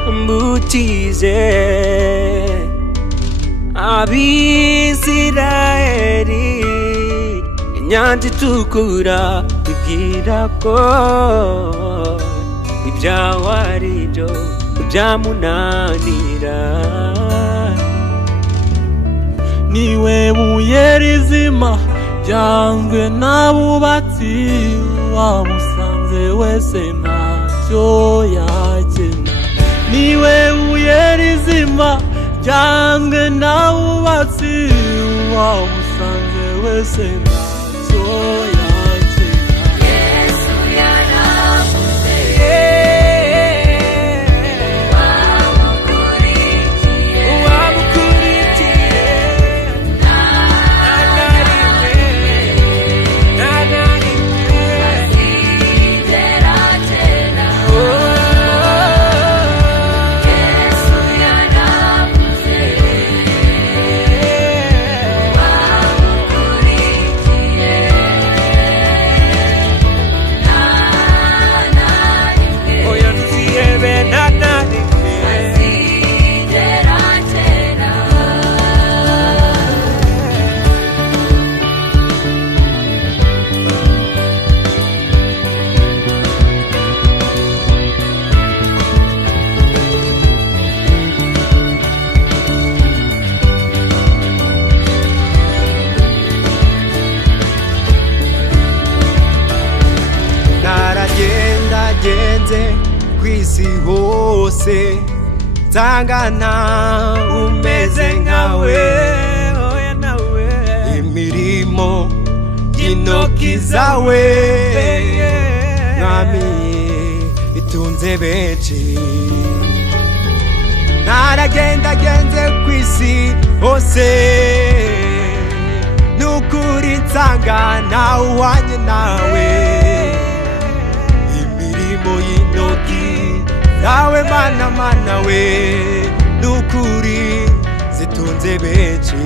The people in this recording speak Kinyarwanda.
wambukije Abisirayeli inyanja itukura ibwira ko ibyawe ari byo byamunanira. niwe buye rizima ryanzwe n'abubatsi, wamusanze wese ntacyo yakena. niwe buye rizima ryanzwe n'abubatsi, wamusanze wese ntacyo yakena. Yesu yaravuze wamukurikiye nta na rimwe azigera atera. Yesu yaravuze wamukurikiye nta na rimwe oya ntuzihebe nta na rimwe azigera atera. naragendagenze kw'isi hose nsangana umeze nkawe, oya nawe imirimo y'intoki zawe mwami itunze benshi. naragendagenze kw'isi hose nukuri nsangana uhwanye nawe, imirimo y'intoki zawe mana we nukuri zitunze benshi.